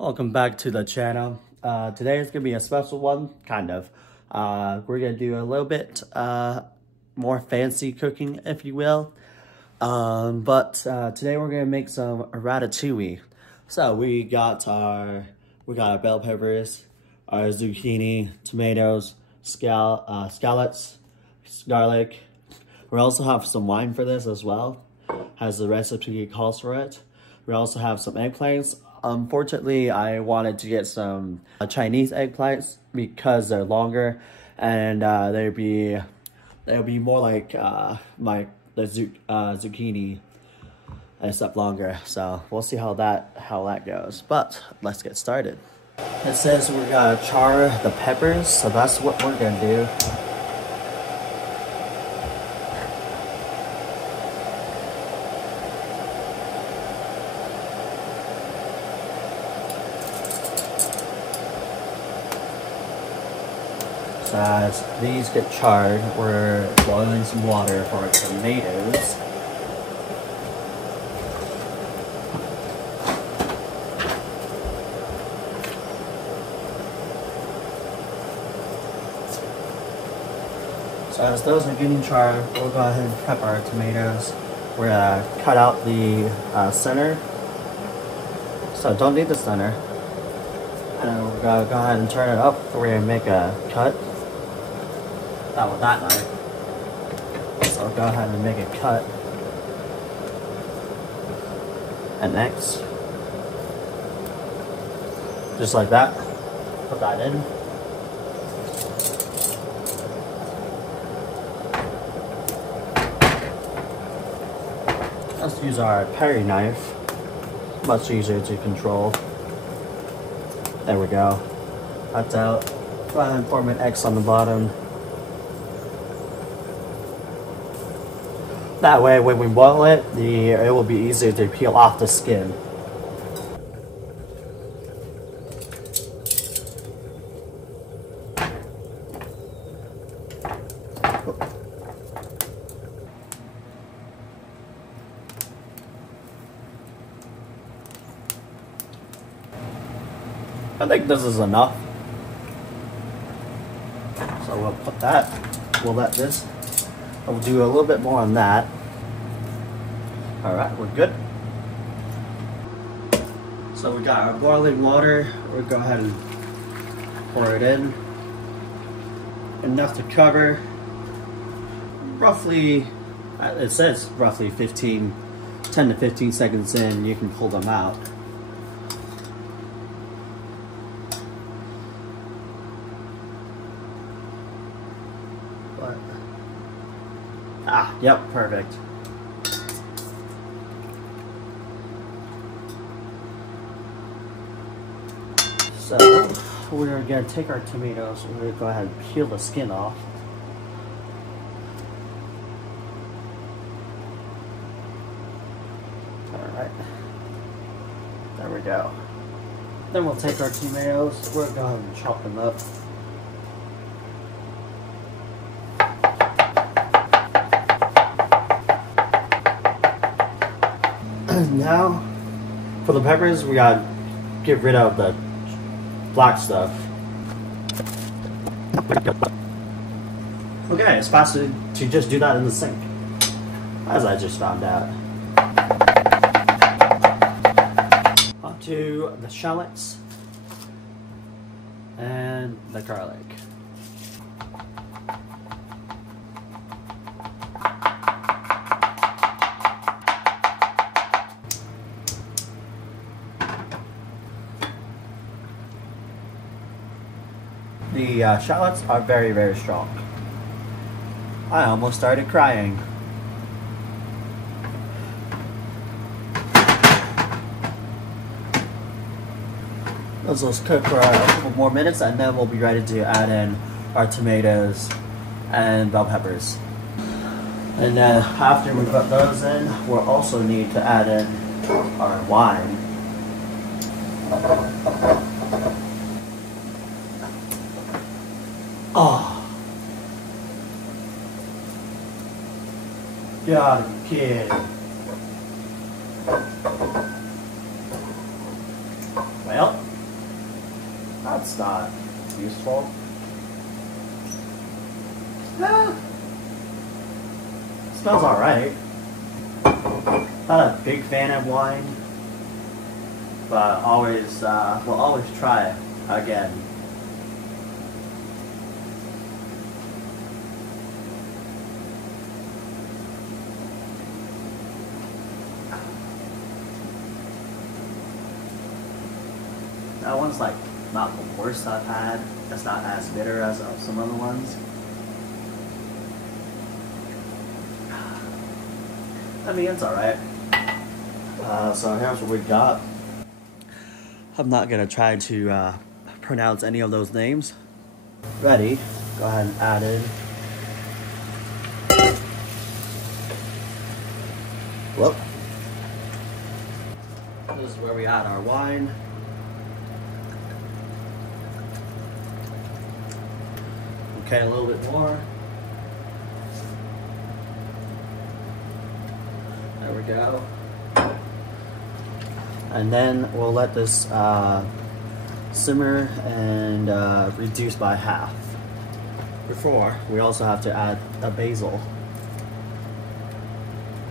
Welcome back to the channel. Today is gonna be a special one, kind of. We're gonna do a little bit more fancy cooking, if you will. But today we're gonna make some ratatouille. So we got our bell peppers, our zucchini, tomatoes, scallops, garlic. We also have some wine for this as well, as the recipe calls for it. We also have some eggplants. Unfortunately, I wanted to get some Chinese eggplants because they're longer and they'll be more like zucchini, except longer. So we'll see how that goes. But let's get started. It says we're gonna char the peppers, so that's what we're gonna do. So as these get charred, we're boiling some water for our tomatoes. So as those are getting charred, we'll go ahead and prep our tomatoes. We're gonna cut out the center. So don't need the center. And we're gonna go ahead and turn it up. We're gonna make a cut. Not with that knife. So I'll go ahead and make a cut. And next, just like that, put that in. Let's use our Perry knife. Much easier to control. There we go. That's out. Go ahead and form an X on the bottom. That way, when we boil it, it will be easier to peel off the skin. I think this is enough. So we'll put that. We'll let this. We'll do a little bit more on that. Alright, we're good. So we got our boiling water. We'll go ahead and pour it in. Enough to cover. Roughly, it says roughly 10 to 15 seconds in, you can pull them out. Yep, perfect. So, we're gonna take our tomatoes, we're gonna go ahead and peel the skin off. Alright. There we go. Then we'll take our tomatoes, we're gonna go ahead and chop them up. Now, for the peppers, we gotta get rid of the black stuff. Okay, it's faster to just do that in the sink, as I just found out. Onto the shallots and the garlic. The shallots are very, very strong. I almost started crying. Let's just cook for a couple more minutes and then we'll be ready to add in our tomatoes and bell peppers. And then after we put those in, we'll also need to add in our wine. Oh. Gotta be kidding. Well, that's not useful. Smells alright. Not a big fan of wine, but always we'll always try again. That one's like not the worst I've had. It's not as bitter as some other ones. I mean, it's alright. So here's what we got. I'm not gonna try to pronounce any of those names. Ready? Go ahead and add in. Whoop. This is where we add our wine. Okay, a little bit more. There we go. And then we'll let this simmer and reduce by half. Before, we also have to add a basil.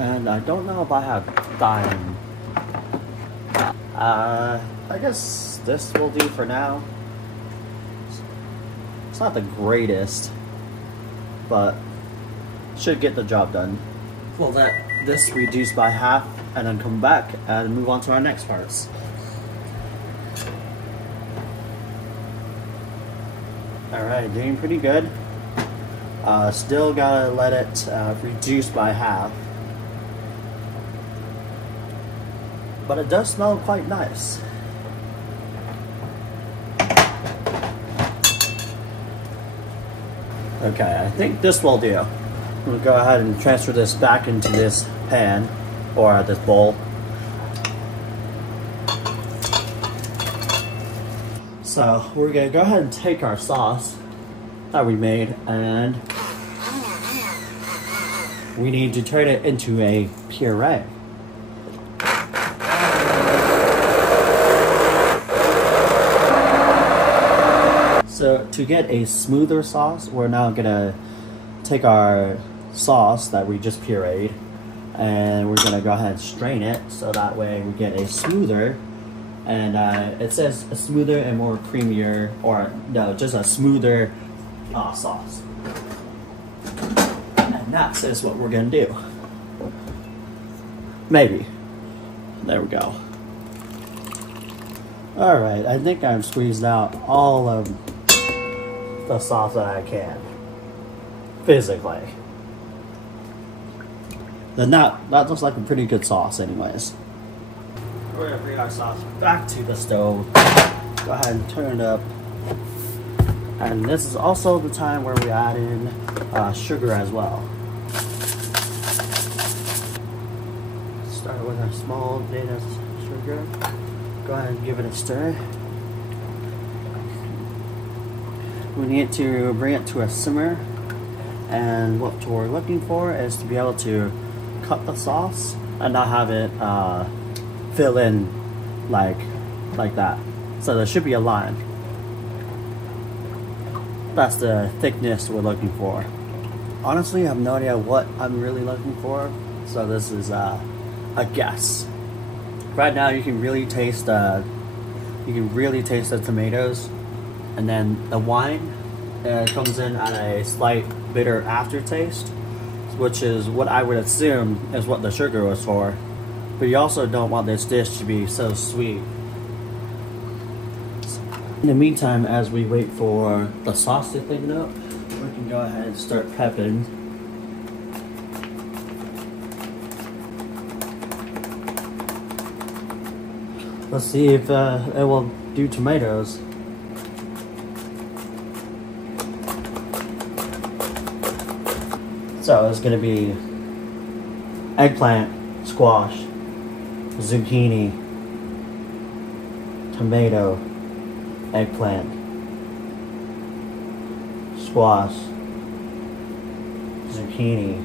And I don't know if I have thyme. I guess this will do for now. It's not the greatest, but should get the job done. We'll let this reduce by half and then come back and move on to our next parts. Alright, doing pretty good. Still gotta let it reduce by half. But it does smell quite nice. Okay, I think this will do. We'll go ahead and transfer this back into this pan or this bowl. So we're gonna go ahead and take our sauce that we made and we need to turn it into a puree. So to get a smoother sauce, we're now gonna take our sauce that we just pureed and we're gonna go ahead and strain it so that way we get a smoother, and it says a smoother and more creamier, or no, just a smoother sauce. And that's just what we're gonna do. Maybe. There we go. Alright, I think I've squeezed out all of the sauce that I can. Physically. Then that looks like a pretty good sauce anyways. We're gonna bring our sauce back to the stove. Go ahead and turn it up. And this is also the time where we add in sugar as well. Start with a small bit of sugar. Go ahead and give it a stir. We need to bring it to a simmer, and what we're looking for is to be able to cut the sauce and not have it fill in like that. So there should be a line. That's the thickness we're looking for. Honestly, I have no idea what I'm really looking for, so this is a guess. Right now, you can really taste the tomatoes, and then the wine comes in at a slight bitter aftertaste, which is what I would assume is what the sugar was for. But you also don't want this dish to be so sweet. In the meantime, as we wait for the sauce to thicken up, we can go ahead and start prepping. Let's see if it will do tomatoes. So it's going to be eggplant, squash, zucchini, tomato, eggplant, squash, zucchini,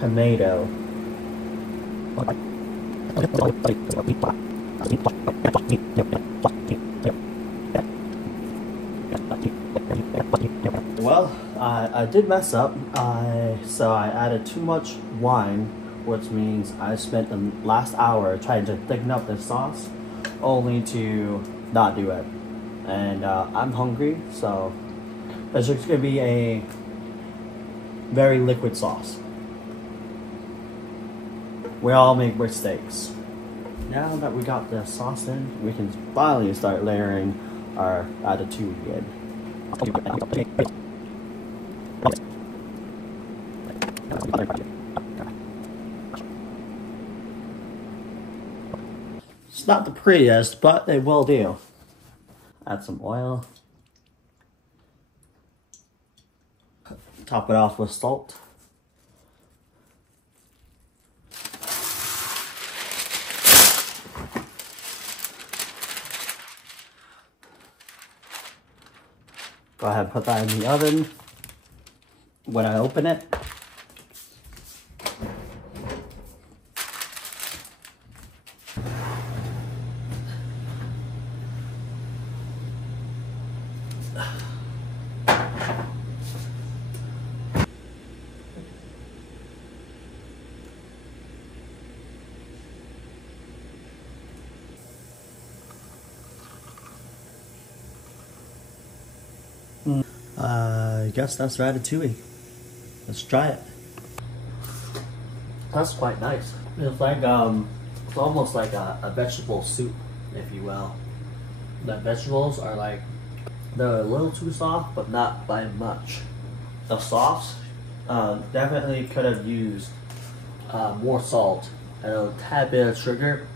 tomato. Well, I did mess up. So I added too much wine, which means I spent the last hour trying to thicken up the sauce, only to not do it. And I'm hungry, so it's just gonna be a very liquid sauce. We all make mistakes. Now that we got the sauce in, we can finally start layering our ratatouille in. It's not the prettiest, but it will do. Add some oil. Top it off with salt. Go ahead and put that in the oven when I open it. I guess that's ratatouille. Let's try it. That's quite nice. It's like it's almost like a vegetable soup, if you will. The vegetables are like, they're a little too soft, but not by much. The sauce definitely could have used more salt and a tad bit of sugar,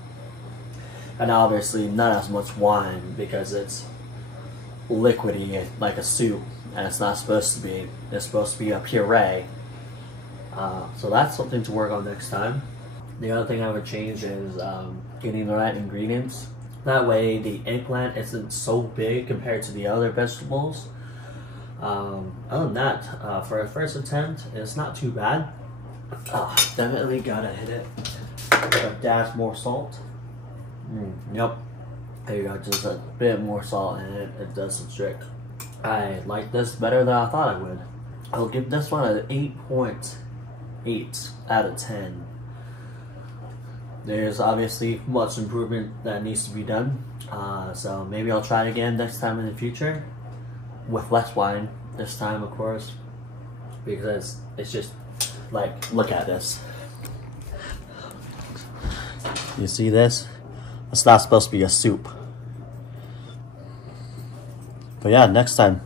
and obviously not as much wine because it's liquidy like a soup, and it's not supposed to be. It's supposed to be a puree. So that's something to work on next time. The other thing I would change is getting the right ingredients. That way the eggplant isn't so big compared to the other vegetables. Other than that, for a first attempt, it's not too bad. Definitely gotta hit it with a dash more salt. Yep. There you go, just a bit more salt and it does the trick. I like this better than I thought I would. I'll give this one an 8.8 out of 10. There's obviously much improvement that needs to be done. So maybe I'll try it again next time in the future. With less wine this time, of course. Because it's just, like, look at this. You see this? It's not supposed to be a soup. But yeah, next time.